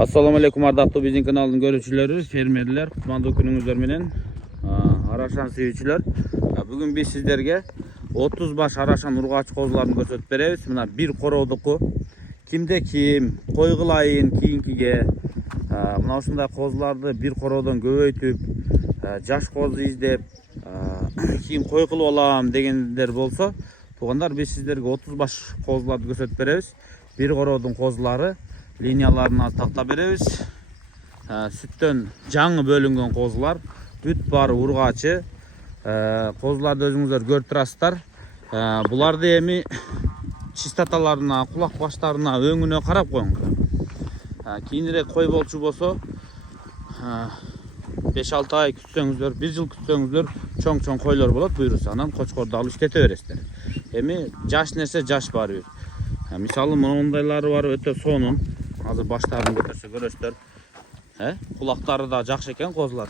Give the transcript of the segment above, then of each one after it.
Assalamu alaikum ardaqlı bizim kanalının görüşçüleri, fermerler, kutmandı gününüzler menen araşan seyirciler. Bugün biz sizlerge 30 baş araşan urgaç kozlarını gösterip berебиз. Mına bir koroduku kimde kim koygulayın kiyinkiге mına ушундай kozlardı bir korodan көбөйтүп жаш козду издеп кийин кой кылып алам дегендер болсо, тугандар biz sizlerge 30 baş kozларды көрсөтүп беребиz. Bir korodun kozlары линияларын аз тактап беребиз. Сүттөн жаңы бөлүнгөн козулар, бүт бары ургачы. Козуларды өзүңүздөр көрүп турасыздар. Буларды эми чистоталарына, кулак баштарына, өңүнө карап коюңуз. Кийинирээк кой болчу болсо 5-6 ай күтсөңүздөр, 1 жыл күтсөңүздөр чоң-чоң койлор болот буйруса. Анан кочкорду алып иштете бересиздер. Эми жаш нерсе жаш баары бир. Мисалы мындай бар өтө сонун. Азыр баштарын көтөрсө көрөсүздөр. Кулактары да жакшы экен козулар.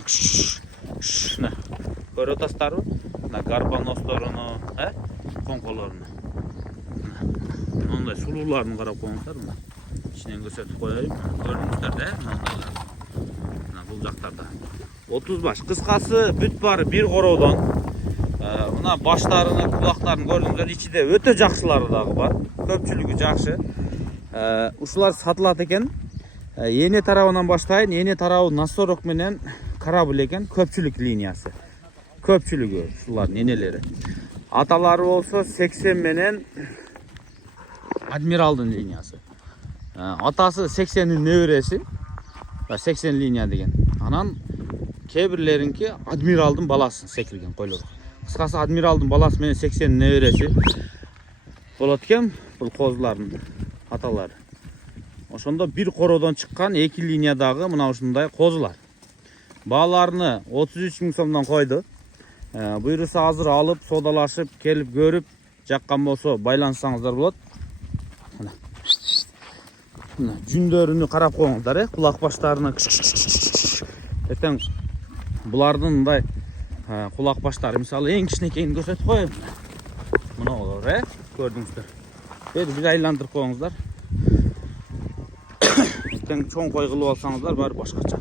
Көрүп атасыздарбы? Мына гарбаносторуну, коңколоруну. Мындай сулууларын карап коюңуздар. Мына ичинен көрсөтүп коеюн. Көрдүңүздөр да, мындайлар. Мына бул жактарда 30 баш. Кыскасы бүт бары бир коrodон. Мына баштарыны, кулактарын көрдүңүздөр. Ичиде өтө жакшылары дагы бар. Көпчүлүгү жакшы. Ушулар сатылат экен. Эне тарабынан баштайын. Эне тарабы носорог менен корабль экен. Көпчүлүк линиясы. Көпчүлүгү ушулардын энелери. Аталары болсо 80 менен адмиралдын линиясы. Атасы 80'nin небереси. 80 линия деген. Анан кебирлеринки адмиралдын баласы секирген койлор. Кыскасы адмиралдын баласы менен 80'nin небереси болот экен бул козулардын аталары. Ошондо бир коrodон чыккан 2 линиядагы мына ушундай козулар. Бааларыны 33 000 сомдон койду. Буйруса азыр алып, содалашып, келип көрүп, жаккан болсо байланышсаңыздар болот. Мына жүндөрүнү карап коюңуздар, кулак баштарына. Эртең булардын мындай кулак баштары, мисалы эң кичинекейин көрсөтүп коеюн. Мына олор, көрдүңүздөр. Бир айландырып коюңуздар. Эртең чоң кой кылып алсаңыздар баары башкача.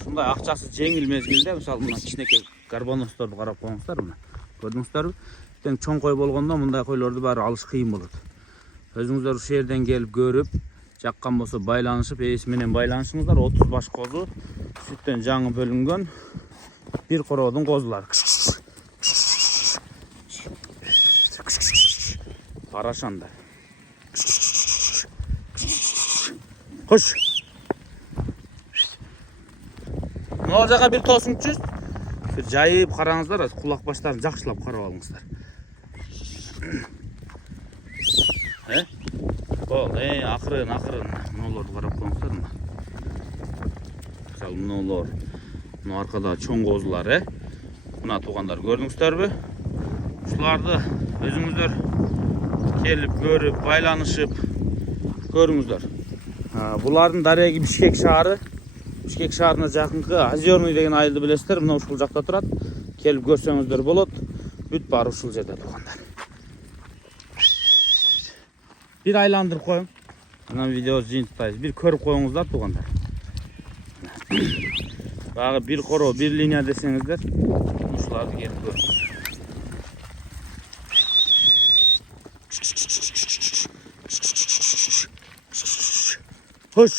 Ушундай акчасы жеңил мезгилде, мисалы мына кичинекей гарбаносторду карап коюңуздар, мына. Көрдүңүздөрбү? Эртең чоң кой болгондо мындай койлорду баары алыш кыйын болот. Өзүңүздөр ушул жерден келип көрүп, жаккан болсо байланышып, ээси менен байланышыңыздар. 30 баш козу, сүттөн жаңы бөлүнгөн бир коrodун козулары. Арашандар. Кош. Мына жака бир тосуңчу. Бир жайып караңыздар, кулак баштарын жакшылап карап алыңыздар. Бол, акырын. Мыналарды карап коюңуздар. Мисалы мыналар. Мына аркада чоң козулар, Мына туугандар көрдүңүздөрбү? Ушуларды өзүңүздөр келип көрүп, байланышып көрүңүздөр. Булардын дареги Бишкек шаары. Бишкек шаарына жакынкы Озерный деген айылды билесиздер. Мына ушул жакта турат. Келип көрсөңүздөр болот. Бүт баары ушул жерде туугандар. Bir айландырып коюң. Мына видеону жыйынтыктайбыз. Бир көрүп коюңуздар туугандар. Багы бир коро, бир линия десеңиздер, ушуларды келип көрүңүз. Хош.